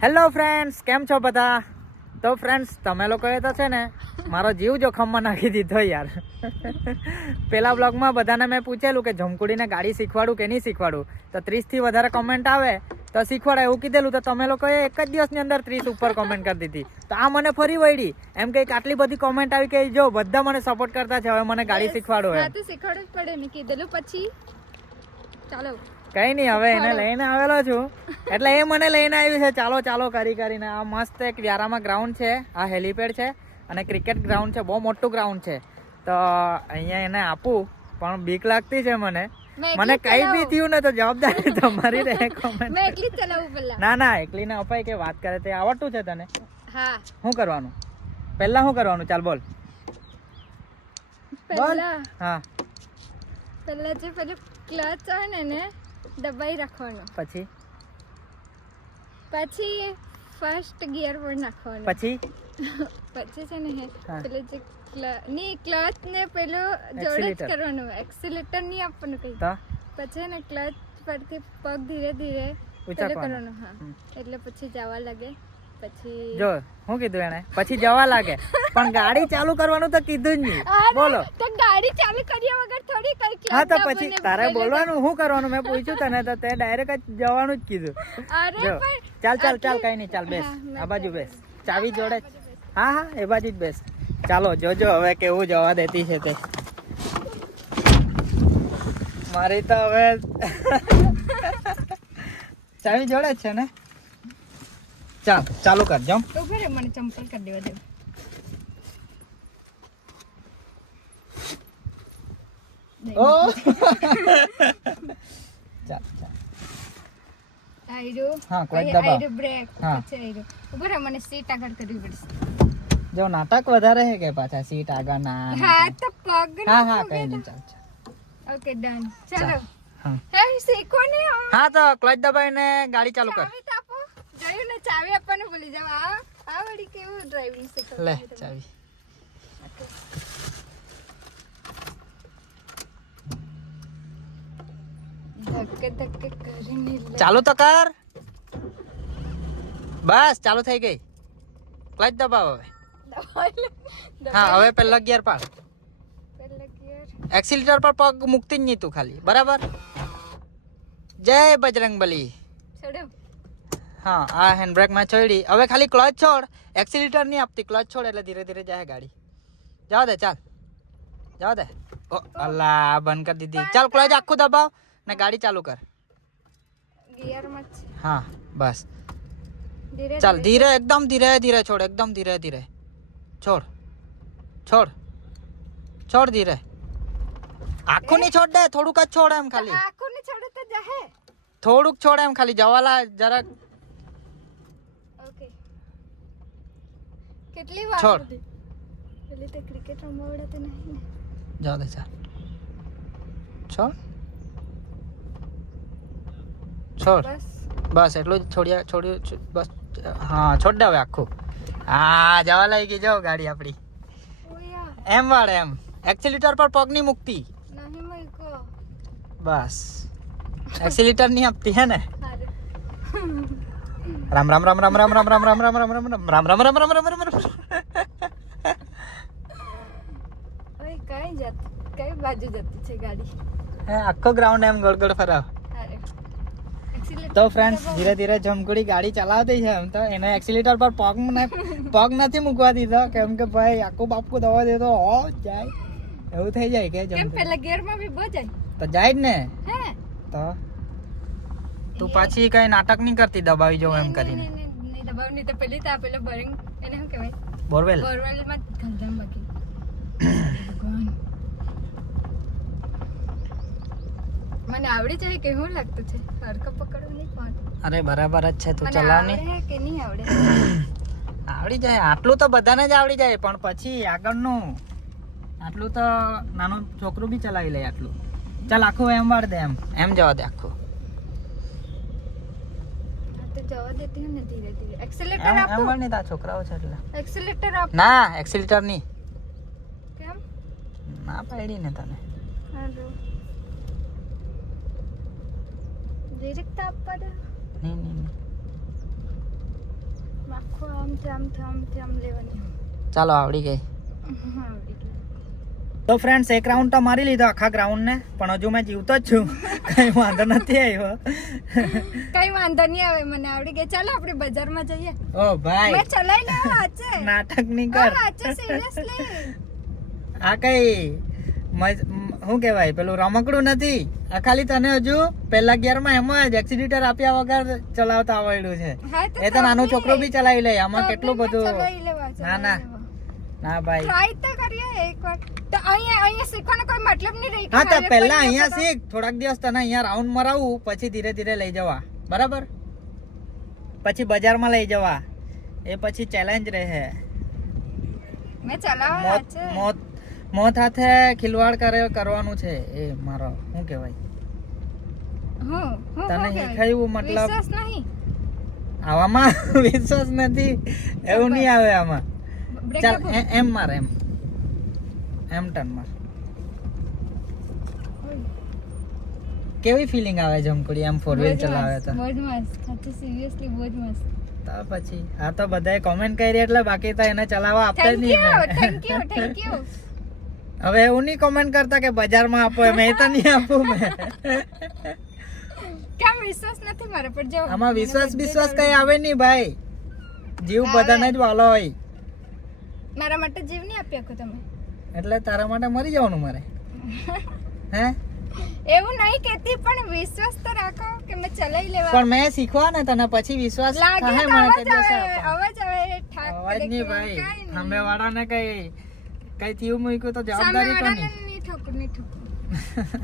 Hello friends, કેમ છો બધા? તો ફ્રેન્ડ્સ, તમે લોકોએ તો છે ને મારો જીવ જોખમમાં નાખી દીધો યાર. પેલા બ્લોગમાં બધાને મેં પૂછેલું કે જમકુડીને ગાડી શીખવાડું કે નહીં શીખવાડું, તો 30થી વધારે કોમેન્ટ આવે તો શીખવાડે એવું કીધેલું. તો તમે લોકોએ એક જ દિવસની અંદર 30 ઉપર કોમેન્ટ કરી દીધી. તો આ મને ફરી વળી એમ કે આટલી બધી કોમેન્ટ આવી કે જો બધા મને સપોર્ટ કરતા છે, હવે મને ગાડી શીખવાડો એમ. શીખવાડવું જ પડે મેં કીધેલું. પછી ચાલો કઈ નહીં, હવે એને લઈને આવેલો છું એટલે એ મને લઈને આવ્યું છે. ચાલો ચાલો કરીને આ મસ્ત એક વ્યારામાં ગ્રાઉન્ડ છે, આ હેલીપેડ છે અને ક્રિકેટ ગ્રાઉન્ડ છે, બહુ મોટું ગ્રાઉન્ડ છે. તો અહીંયા એને આપું પણ બીક લાગતી છે મને કઈ બી થયું ને તો જવાબદારી તમારી રહે. કોમેન્ટ ના એકલીને અપાય કે વાત કરે તે આવડતું છે તને? હા. શું કરવાનું પહેલા? શું કરવાનું? ચાલ બોલ. હા, પહેલા જે પેલું ક્લચ હોય ને દબાઈ રાખવાનું, પછી ફર્સ્ટ ગિયર પર નાખવાનું, પછી છે ને પેલું જે ક્લચ ને પેલું જોડે જ કરવાનું, એક્સિલેટર નહીં આપવાનું કઈ. પછી ને ક્લચ પરથી પગ ધીરે ધીરે કરવાનું. હા, એટલે પછી જવા લાગે. પછી જો શું કીધું એને? પછી જવા લાગે પણ ગાડી ચાલુ કરવાનું તો કીધું જ નહીં. બોલો, તો ગાડી ચાલુ કર્યા વગર થોડી કઈ ક્લચ. હા, તો પછી તારે બોલવાનું શું કરવાનું? મેં પૂછ્યું તને તો તે ડાયરેક્ટ જ જવાનું જ કીધું. જો ચાલ કઈ નહીં, ચાલ બેસ, આ બાજુ બેસ, ચાવી જોડે. હા, એ બાજુ જ બેસ. ચાલો જોજો હવે કેવું જવા દેતી છે તે. મારી તો હવે ચાવી જોડે જ છે ને. ચાલ ચાલુ કર. જમ મને ચંપલ કરી દેવા દે. ઓ ચાલ હા, ક્લચ દબાવ. બ્રેક. હા, ઉભો રહે, મને સીટ આગળ કરવી પડશે. જો નાટક વધારે છે કે પાછા સીટ આગળ ના. હા, તો પગ. હા કઈ નહીં, ચાલ. Okay, done. ચાલો. હા, શીખો ને. હા, તો ક્લચ દબાઈને ગાડી ચાલુ કર. ચાવી આપો. જોયું ને, ચાવી આપવાનું ભૂલી જાવ. આ વળી કેવું ડ્રાઇવિંગ શીખો. લે ચાવી. ધક્કે કરીને ચાલુ તો કર. બસ ચાલુ થઈ ગઈ. ક્લચ દબાવ હવે. હા, હવે પહેલા ગિયર પાડ. એક્સિલેટર પર પગ મૂકતી જ નહીં તું ખાલી. બરાબર? જય બજરંગબલી. છોડ્યો. હા, આ હેન્ડબ્રેક માં છોડી. હવે ખાલી ક્લચ છોડ, એક્સિલેટર નહીં આપતી. ક્લચ છોડ એટલે ધીરે ધીરે જાય ગાડી. જવા દે, ચાલ જવા દે. ઓ અલ્લા, બંધ કરી દીધી. ચાલ ક્લચ આખું દબાવ ને ગાડી ચાલુ કર. ગિયરમાં જ છે. હા, બસ. ચાલ ધીરે, એકદમ ધીરે ધીરે છોડ, એકદમ ધીરે ધીરે છોડ ધીરે. આખું નહીં છોડ દે, થોડુંક જ છોડ એમ ખાલી. આખું નહીં છોડે તો જાહે. થોડુંક છોડ એમ ખાલી, જવાલા જરાક. ઓકે. કેટલી વાર છોડ. પેલી તો ક્રિકેટ રમવા વડે તો નહીં ને. જવા દે, ચાલ છોડ. બસ એટલું જ છોડ્યું બસ. હા, છોડ દે હવે આખું. હા, જવા લાગી. જો ગાડી આપડી એમ વાળે એમ. એક્સિલેટર પર પગ નહીં મૂકતી. બસ, એક્સિલેટર નહીં આપતી હે ને. રામ રામ રામ રામ રામ રામ રામ રામ રામ રામ રામ રામ રામ રામ રામ રામ રામ રામ. કઈ બાજુ જતી છે ગાડી? હે, આખો ગ્રાઉન્ડ એમ ગોળ ગોળ ફરાવ. તો ફ્રેન્ડ્સ, ધીરે ધીરે જમકુડી ગાડી ચલાવતી છે. એમ તો એને એક્સિલેટર પર પગ નથી મૂકવા દીધો, કેમ કે ભાઈ આખું બાપકું દવા દેતો હો જાય એવું થઈ જાય કે કેમ પેલા ગિયરમાં બી બહુ જાય તો જાય જ ને. હે, તો તું પાછી કઈ નાટક નહીં કરતી દબાવી જવું એમ કરીને. નહીં દબાવ નહીં તો પેલી તો પેલો બોરિંગ, એને શું કહેવાય? બોરવેલ. બોરવેલમાં ગંધમ બાકી. મને આવડી જાય કે શું લાગતું છે? હરકત પકડવું નહીં પણ. અરે બરાબર જ છે, તું ચલાવની. આવડે કે નહીં આવડે? આવડી જાય. આટલું તો બધાને જ આવડી જાય, પણ પછી આગળનું આટલું તો નાનું છોકરું બી ચલાવી લે આટલું. ચાલ આખું એમ વાળ દે, એમ જવા દે આખું. તો જવા દેતી હું ને ધીરે ધીરે. એક્સિલેટર એમ આપો. વાળ નહીં, તા છોકરાઓ છે એટલે. એક્સિલેટર આપો. ના, એક્સિલેટર નહીં. કેમ? ના પાડી ને તને. હાલો. ડિરેક્ટ આપવા દે. નહીં. આખું આમ લેવાની ચાલો આવડી ગઈ. હા આવડી ગયું. તો ફ્રેન્ડ્સ એક રાઉન્ડ તો મારી લીધો આખા ગ્રાઉન્ડ ને, પણ હજુ મેં જીવતો જ છું. કઈ વાંધો નથી આવ્યો. કઈ વાંધો નહીં આવે, મને આવડી ગઈ. ચાલો આપણે બજારમાં જઈએ. ઓ ભાઈ મેં ચલાઈ લેવા હાચે. નાટક નહીં કર. હાચે સિરિયસલી. આ કઈ શું કહેવાય પેલું રમકડું નથી. આ ખાલી તને હજુ પહેલા ગિયરમાં એમ જ એક્સિલેટર આપ્યા વગર ચલાવતા આવડ્યું છે. હા તો એ તો નાનો છોકરો બી ચલાવી લે. આમાં કેટલું બધું. ચલાઈ લેવા. ના ના ના ભાઈ. ટ્રાય તો કરીએ એકવાર. તો અહીંયા શીખવાનો કોઈ મતલબ નહીં રહી. હા તો પહેલા અહીંયા શીખ. થોડાક દિવસ તને અહીંયા રાઉન્ડ મરાવું, પછી ધીરે ધીરે લઈ જવા. બરાબર? પછી બજારમાં લઈ જવા. એ પછી ચેલેન્જ રહે. મેં ચલાવવા હાચે. મોત સાથે ખિલવાડ કરવાનું છે. એ મારો શું કહેવાય તને શીખાયું મતલબ વિશ્વાસ નહીં. આવામાં વિશ્વાસ નથી એવું નહીં આવે આમાં. ચાલ એમ માર એમ ટર્ન માર. કેવી ફિલિંગ આવે જમકુડી એમ ફોર વ્હીલ ચલાવે તો? બહુ મસ્ત. સાચું સિરિયસલી બહુ મસ્ત. તો પછી આ તો બધાએ કોમેન્ટ કરી એટલે બાકી તો એને ચલાવવા આપતા જ નહીં. Thank you. હવે એવું નહીં કોમેન્ટ કરતા કે બજારમાં આપો, મેં તો નહીં આપું. મેં કેમ વિશ્વાસ નથી મારા પર? જો આમાં વિશ્વાસ કઈ આવે નહીં ભાઈ. જીવ બધાને જ વાલો હોય. મારા માટે જીવ નહીં આપી શકો તમે. એટલે તારા માટે મરી જવાનું મારે. હે એવું નહીં કહેતી, પણ વિશ્વાસ તો રાખો કે મેં ચલાવી લેવા. પણ મેં શીખવા ને તને પછી વિશ્વાસ લાગે થાય તો મને તે અવાજ દિવસે આવે, આપો. અવાજ આવે, ઠાક અવાજ કરે નહીં કે ભાઈ. કાંઈ નહીં. સામે વાળાને કઈ થયું મૂક્યું તો જવાબદારી સામેવાળાને કોની? નહીં ઠોકર.